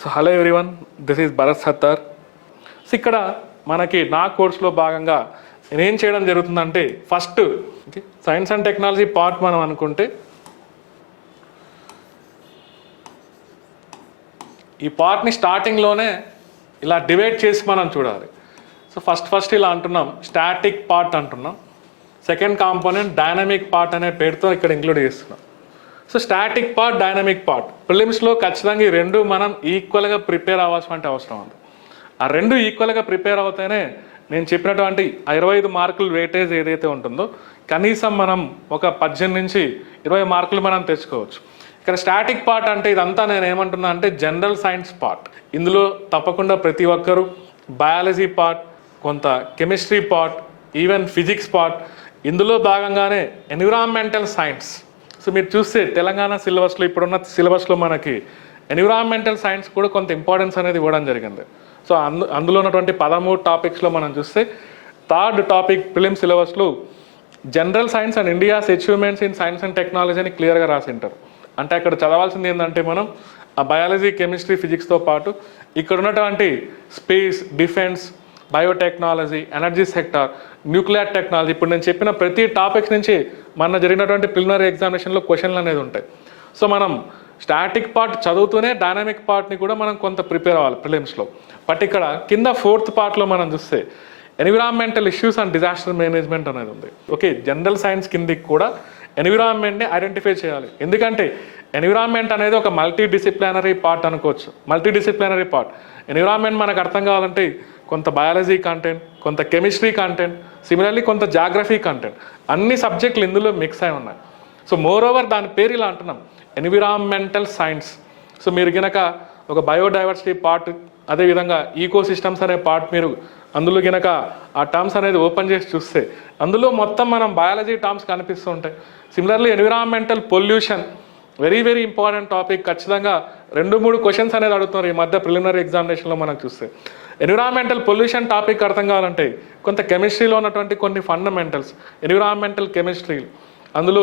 So hello everyone, this is Bharat Sattar. So ఇక్కడ మనకి నా కోర్సులో భాగంగా నేనేం చేయడం జరుగుతుందంటే, first science and technology part మనం అనుకుంటే ఈ పార్ట్ని స్టార్టింగ్లోనే ఇలా డివైడ్ చేసి మనం చూడాలి. సో ఫస్ట్ ఇలా అంటున్నాం, స్టాటిక్ పార్ట్ అంటున్నాం. సెకండ్ కాంపోనెంట్ డైనమిక్ పార్ట్ అనే పేరుతో ఇక్కడ ఇంక్లూడ్ చేస్తున్నాం. So static part, dynamic part ప్రిలిమ్స్లో ఖచ్చితంగా ఈ రెండు మనం ఈక్వల్గా ప్రిపేర్ అవ్వాల్సిన అవసరం ఉంది. ఆ రెండు ఈక్వల్గా ప్రిపేర్ అవుతేనే నేను చెప్పినటువంటి 25 మార్కులు వెయిటేజ్ ఏదైతే ఉంటుందో కనీసం మనం ఒక 18 నుంచి 20 మార్కులు మనం తెచ్చుకోవచ్చు. ఇక్కడ స్టాటిక్ పార్ట్ అంటే ఇదంతా నేను ఏమంటున్నా అంటే జనరల్ సైన్స్ పార్ట్. ఇందులో తప్పకుండా ప్రతి ఒక్కరూ బయాలజీ పార్ట్, కొంత chemistry part, even physics part, ఇందులో భాగంగానే ఎన్విరాన్మెంటల్ సైన్స్. సో మీరు చూస్తే తెలంగాణ సిలబస్లో, ఇప్పుడున్న సిలబస్లో మనకి ఎన్విరాన్మెంటల్ సైన్స్ కూడా కొంత ఇంపార్టెన్స్ అనేది ఇవ్వడం జరిగింది. సో అందులో ఉన్నటువంటి 13 టాపిక్స్లో మనం చూస్తే థర్డ్ టాపిక్ ప్రిలిమ్ సిలబస్లో general science and India's achievements in science and technology అని క్లియర్గా రాసింటారు. అంటే అక్కడ చదవాల్సింది ఏంటంటే మనం ఆ బయాలజీ, కెమిస్ట్రీ, ఫిజిక్స్తో పాటు ఇక్కడ ఉన్నటువంటి space, defence, biotechnology, energy sector, nuclear technology, ఇప్పుడు నేను చెప్పిన ప్రతి టాపిక్స్ నుంచి మన జరిగినటువంటి ప్రిలిమినరీ ఎగ్జామినేషన్లో క్వశ్చన్లు అనేది ఉంటాయి. సో మనం స్టాటిక్ పార్ట్ చదువుతూనే డైనమిక్ పార్ట్ని కూడా మనం కొంత ప్రిపేర్ అవ్వాలి ప్రిలిమ్స్లో. బట్ ఇక్కడ కింద 4th పార్ట్లో మనం చూస్తే environmental issues and disaster management అనేది ఉంది. ఓకే, జనరల్ సైన్స్ కిందకి కూడా ఎన్విరాన్మెంట్ని ఐడెంటిఫై చేయాలి. ఎందుకంటే ఎన్విరాన్మెంట్ అనేది ఒక మల్టీ డిసిప్లినరీ పార్ట్ అనుకోవచ్చు. Multi disciplinary part. ఎన్విరాన్మెంట్ మనకు అర్థం కావాలంటే కొంత బయాలజీ కంటెంట్, కొంత కెమిస్ట్రీ కంటెంట్, సిమిలర్లీ కొంత జాగ్రఫీ కంటెంట్, అన్ని సబ్జెక్టులు ఇందులో మిక్స్ అయి ఉన్నాయి. సో మోర్ ఓవర్ దాని పేరు ఇలా అంటున్నాం, ఎన్విరాన్మెంటల్ సైన్స్. సో మీరు కనుక ఒక బయోడైవర్సిటీ పార్ట్, అదేవిధంగా ఈకో సిస్టమ్స్ అనే పార్ట్ మీరు అందులో కనుక ఆ టర్మ్స్ అనేది ఓపెన్ చేసి చూస్తే అందులో మొత్తం మనం బయాలజీ టర్మ్స్ కనిపిస్తూ ఉంటాయి. Similarly environmental pollution very very important topic. ఖచ్చితంగా 2-3 క్వశ్చన్స్ అనేది అడుగుతున్నారు ఈ మధ్య ప్రిలిమినరీ ఎగ్జామినేషన్లో మనం చూస్తే. ఎన్విరాన్మెంటల్ పొల్యూషన్ టాపిక్ అర్థం కావాలంటే కొంత కెమిస్ట్రీలో ఉన్నటువంటి కొన్ని ఫండమెంటల్స్, ఎన్విరాన్మెంటల్ కెమిస్ట్రీ, అందులో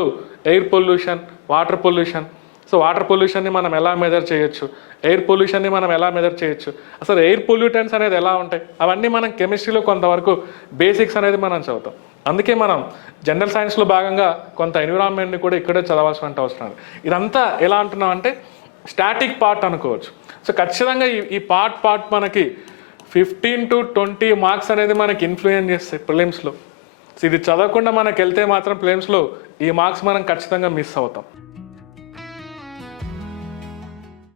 air pollution, water pollution. So water పొల్యూషన్ని మనం ఎలా మెజర్ చేయొచ్చు, ఎయిర్ పొల్యూషన్ని మనం ఎలా మెజర్ చేయొచ్చు, అసలు ఎయిర్ పొల్యూటెంట్స్ అనేది ఎలా ఉంటాయి, అవన్నీ మనం కెమిస్ట్రీలో కొంతవరకు బేసిక్స్ అనేది మనం చదువుతాం. అందుకే మనం జనరల్ సైన్స్లో భాగంగా కొంత ఎన్విరాన్మెంట్ని కూడా ఇక్కడే చదవాల్సిన అవసరం ఉంది. ఇదంతా ఎలా అంటున్నాం అంటే స్టాటిక్ పార్ట్ అనుకోవచ్చు. సో ఖచ్చితంగా ఈ పార్ట్ మనకి 15 to 20 మార్క్స్ అనేది మనకి ఇన్ఫ్లుయెన్స్ చేస్తాయి ప్రిలిమ్స్లో. సో ఇది చదవకుండా మనకు వెళ్తే మాత్రం ప్రిలిమ్స్లో ఈ మార్క్స్ మనం ఖచ్చితంగా మిస్ అవుతాం.